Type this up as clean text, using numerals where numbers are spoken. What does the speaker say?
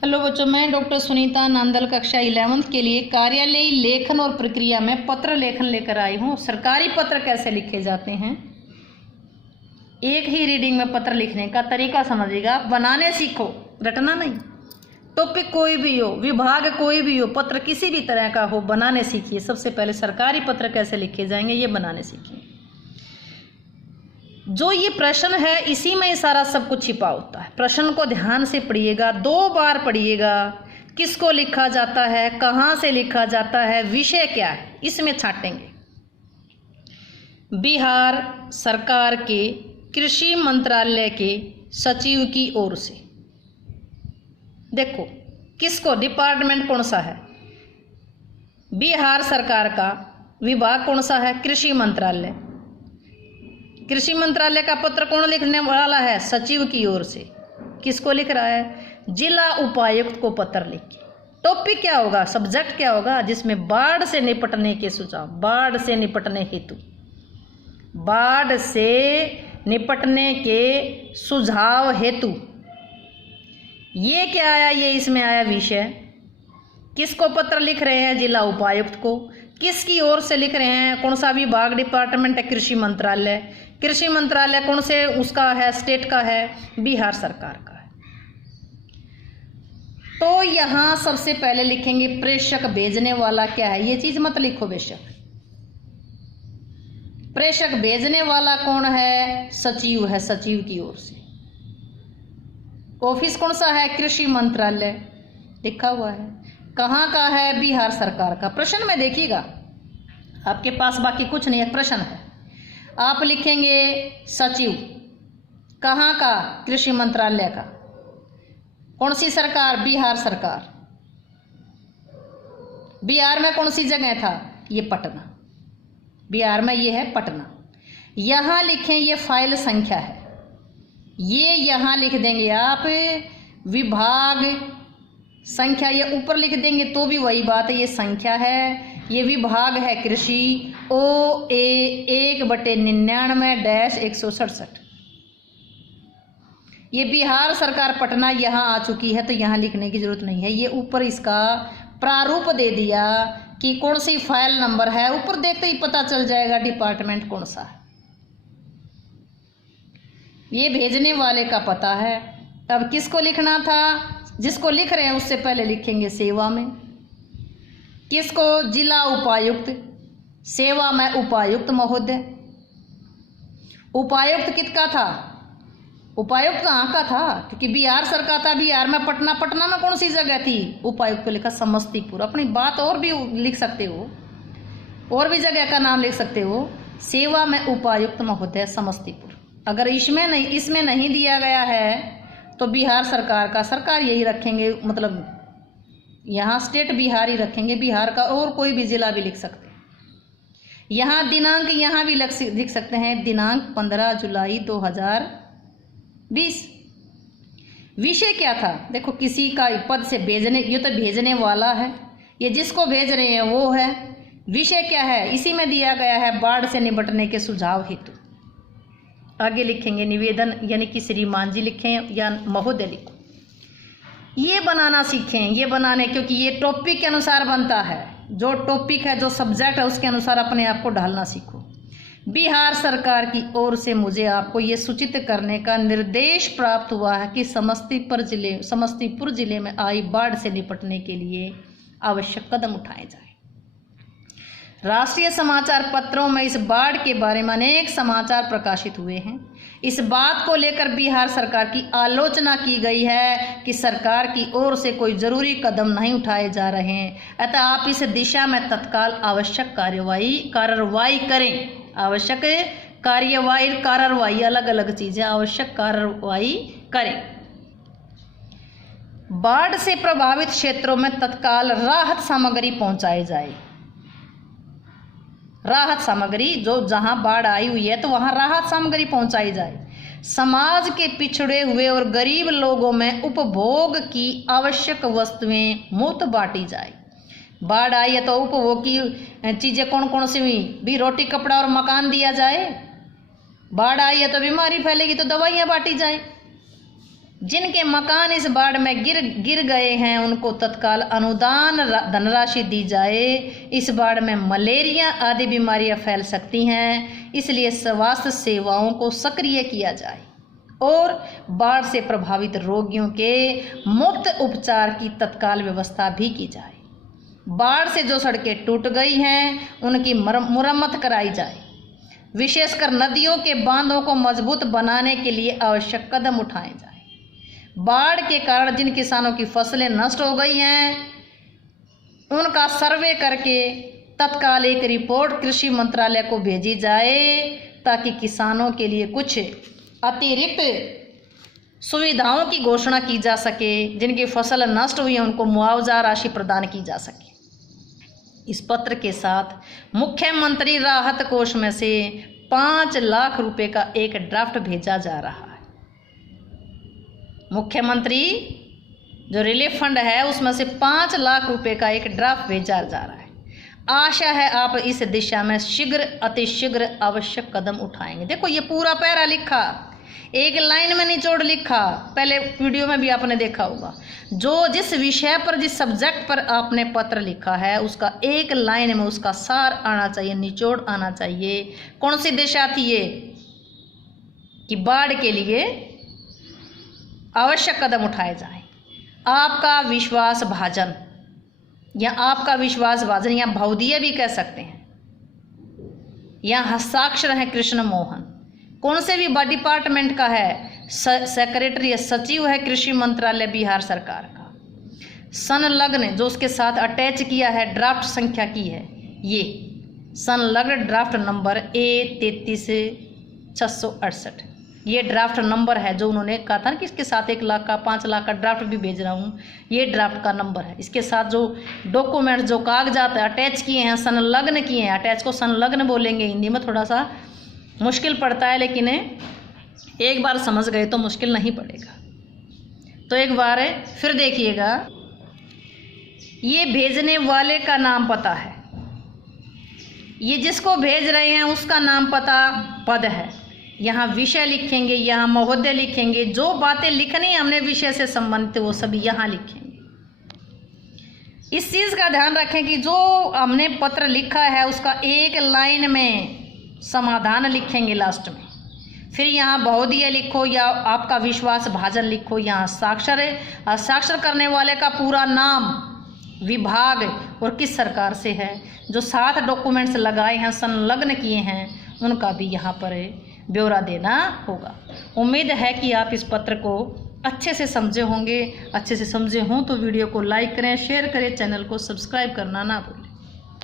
Hello बच्चों, मैं doctor Sunita Nandal कक्षा 11th के लिए कार्यालयी लेखन और प्रक्रिया में पत्र लेखन लेकर आई हूँ। सरकारी पत्र कैसे लिखे जाते हैं, एक ही रीडिंग में पत्र लिखने का तरीका समझिएगा। बनाने सीखो, रटना नहीं। टॉपिक कोई भी हो, विभाग कोई भी हो, पत्र किसी भी तरह का हो, बनाने सीखिए। सबसे पहले सरकारी पत्र कैसे लिखे जाएंगे ये बनाने सीखिए। जो ये प्रश्न है इसी में सारा सब कुछ छिपा होता है। प्रश्न को ध्यान से पढ़िएगा, 2 बार पढ़िएगा। किसको लिखा जाता है, कहाँ से लिखा जाता है, विषय क्या है, इसमें छांटेंगे। बिहार सरकार के कृषि मंत्रालय के सचिव की ओर से। देखो किसको, डिपार्टमेंट कौन सा है, बिहार सरकार का विभाग कौन सा है, कृषि मंत्रालय। कृषि मंत्रालय का पत्र कौन लिखने वाला है, सचिव की ओर से। किसको लिख रहा है, जिला उपायुक्त को पत्र लिखिए। टॉपिक क्या होगा, सब्जेक्ट क्या होगा, जिसमें बाढ़ से निपटने के सुझाव, बाढ़ से निपटने हेतु, बाढ़ से निपटने के सुझाव हेतु। ये क्या आया, ये इसमें आया विषय। किसको पत्र लिख रहे हैं, जिला उपायुक्त को। किसकी ओर से लिख रहे हैं, कौन सा विभाग, डिपार्टमेंट है, कृषि मंत्रालय। कृषि मंत्रालय कौन से उसका है, स्टेट का है, बिहार सरकार का है। तो यहां सबसे पहले लिखेंगे प्रेषक, भेजने वाला क्या है, ये चीज मत लिखो बेशक। प्रेषक भेजने वाला कौन है, सचिव है, सचिव की ओर से। ऑफिस कौन सा है, कृषि मंत्रालय लिखा हुआ है। कहाँ का है, बिहार सरकार का। प्रश्न में देखिएगा, आपके पास बाकी कुछ नहीं है, प्रश्न है। आप लिखेंगे सचिव, कहाँ का, कृषि मंत्रालय का। कौन सी सरकार, बिहार सरकार। बिहार में कौन सी जगह था, ये पटना, बिहार में ये है पटना। यहाँ लिखें, ये फाइल संख्या है, ये यहाँ लिख देंगे आप विभाग संख्या, ये ऊपर लिख देंगे तो भी वही बात है, ये संख्या है। ये विभाग है कृषि, OA 1/99-167। ये बिहार सरकार पटना यहाँ आ चुकी है, तो यहाँ लिखने की जरूरत नहीं है। ये ऊपर इसका प्रारूप दे दिया कि कौन सी फाइल नंबर है, ऊपर देखते ही पता चल जाएगा डिपार्टमेंट कौन सा है। ये भेजने वाले का पता है। अब किसको लिखना था, जिसको लिख रहे हैं उससे पहले लिखेंगे सेवा में। किसको, जिला उपायुक्त, सेवा में उपायुक्त महोदय। उपायुक्त किसका था, उपायुक्त कहाँ का था, क्योंकि बिहार सरकार था, बिहार में पटना, पटना में कौन सी जगह थी, उपायुक्त को लिखा समस्तीपुर। अपनी बात और भी लिख सकते हो, और भी जगह का नाम लिख सकते हो। सेवा में उपायुक्त महोदय समस्तीपुर। अगर इसमें नहीं दिया गया है तो बिहार सरकार का, सरकार यही रखेंगे, मतलब यहाँ स्टेट बिहार ही रखेंगे, बिहार का और कोई भी जिला भी लिख सकते हैं। यहाँ दिनांक यहाँ भी लिख सकते हैं, दिनांक 15 जुलाई 2020। विषय क्या था, देखो किसी का पद से भेजने, ये तो भेजने वाला है, ये जिसको भेज रहे हैं वो है। विषय क्या है, इसी में दिया गया है, बाढ़ से निपटने के सुझाव हेतु। आगे लिखेंगे निवेदन, यानी कि श्रीमान जी लिखें या महोदय लिखो। ये बनाना सीखें, ये बनाने, क्योंकि ये टॉपिक के अनुसार बनता है। जो टॉपिक है, जो सब्जेक्ट है, उसके अनुसार अपने आप को ढालना सीखो। बिहार सरकार की ओर से मुझे आपको ये सूचित करने का निर्देश प्राप्त हुआ है कि समस्तीपुर जिले में आई बाढ़ से निपटने के लिए आवश्यक कदम उठाए जाए। राष्ट्रीय समाचार पत्रों में इस बाढ़ के बारे में अनेक समाचार प्रकाशित हुए हैं। इस बात को लेकर बिहार सरकार की आलोचना की गई है कि सरकार की ओर से कोई जरूरी कदम नहीं उठाए जा रहे हैं, अतः आप इस दिशा में तत्काल आवश्यक कार्रवाई करें। आवश्यक कार्रवाई अलग अलग चीजें, आवश्यक कार्रवाई करें। बाढ़ से प्रभावित क्षेत्रों में तत्काल राहत सामग्री पहुंचाई जाए। राहत सामग्री, जो जहां बाढ़ आई हुई है तो वहां राहत सामग्री पहुंचाई जाए। समाज के पिछड़े हुए और गरीब लोगों में उपभोग की आवश्यक वस्तुएं मुफ्त बांटी जाए। बाढ़ आई है तो उपभोग की चीजें कौन कौन सी हुई भी, रोटी कपड़ा और मकान दिया जाए। बाढ़ आई है तो बीमारी फैलेगी तो दवाइयाँ बांटी जाए। जिनके मकान इस बाढ़ में गिर गए हैं उनको तत्काल अनुदान धनराशि दी जाए। इस बाढ़ में मलेरिया आदि बीमारियां फैल सकती हैं, इसलिए स्वास्थ्य सेवाओं को सक्रिय किया जाए और बाढ़ से प्रभावित रोगियों के मुफ्त उपचार की तत्काल व्यवस्था भी की जाए। बाढ़ से जो सड़कें टूट गई हैं उनकी मुरम्मत कराई जाए। विशेषकर नदियों के बांधों को मजबूत बनाने के लिए आवश्यक कदम उठाए जाए। बाढ़ के कारण जिन किसानों की फसलें नष्ट हो गई हैं उनका सर्वे करके तत्काल एक रिपोर्ट कृषि मंत्रालय को भेजी जाए, ताकि किसानों के लिए कुछ अतिरिक्त सुविधाओं की घोषणा की जा सके। जिनकी फसल नष्ट हुई है उनको मुआवजा राशि प्रदान की जा सके। इस पत्र के साथ मुख्यमंत्री राहत कोष में से 5 लाख रुपए का एक ड्राफ्ट भेजा जा रहा है। मुख्यमंत्री जो रिलीफ फंड है उसमें से 5 लाख रुपए का एक ड्राफ्ट भेजा जा रहा है। आशा है आप इस दिशा में शीघ्र अतिशीघ्र आवश्यक कदम उठाएंगे। देखो ये पूरा पैरा लिखा, एक लाइन में निचोड़ लिखा, पहले वीडियो में भी आपने देखा होगा। जो जिस विषय पर जिस सब्जेक्ट पर आपने पत्र लिखा है उसका एक लाइन में उसका सार आना चाहिए, निचोड़ आना चाहिए। कौन सी दिशा थी ये कि बाढ़ के लिए आवश्यक कदम उठाए जाएं। आपका विश्वास भाजन या आपका विश्वास भाजन या भौदीय भी कह सकते हैं। यहाँ हस्ताक्षर है कृष्ण मोहन। कौन से भी डिपार्टमेंट का है? सेक्रेटरी सचिव है कृषि मंत्रालय बिहार सरकार का। संलग्न जो उसके साथ अटैच किया है ड्राफ्ट संख्या की है ये संलग्न ड्राफ्ट नंबर A33,668। ये ड्राफ्ट नंबर है जो उन्होंने कहा था कि इसके साथ 1 लाख का 5 लाख का ड्राफ्ट भी भेज रहा हूँ, ये ड्राफ्ट का नंबर है। इसके साथ जो डॉक्यूमेंट जो कागजात अटैच किए हैं, संलग्न किए हैं, अटैच को संलग्न बोलेंगे हिंदी में, थोड़ा सा मुश्किल पड़ता है लेकिन एक बार समझ गए तो मुश्किल नहीं पड़ेगा। तो एक बार फिर देखिएगा, ये भेजने वाले का नाम पता है, ये जिसको भेज रहे हैं उसका नाम पता पद है। यहाँ विषय लिखेंगे, यहाँ महोदय लिखेंगे, जो बातें लिखनी हमने विषय से संबंधित वो सभी यहाँ लिखेंगे। इस चीज़ का ध्यान रखें कि जो हमने पत्र लिखा है उसका एक लाइन में समाधान लिखेंगे लास्ट में। फिर यहाँ बहुदीय लिखो या आपका विश्वास भाजन लिखो। यहाँ हस्ताक्षर करने वाले का पूरा नाम, विभाग और किस सरकार से है, जो 7 डॉक्यूमेंट्स लगाए हैं संलग्न किए हैं उनका भी यहाँ पर ब्यौरा देना होगा। उम्मीद है कि आप इस पत्र को अच्छे से समझे होंगे। अच्छे से समझे हों तो वीडियो को लाइक करें, शेयर करें, चैनल को सब्सक्राइब करना ना भूलें।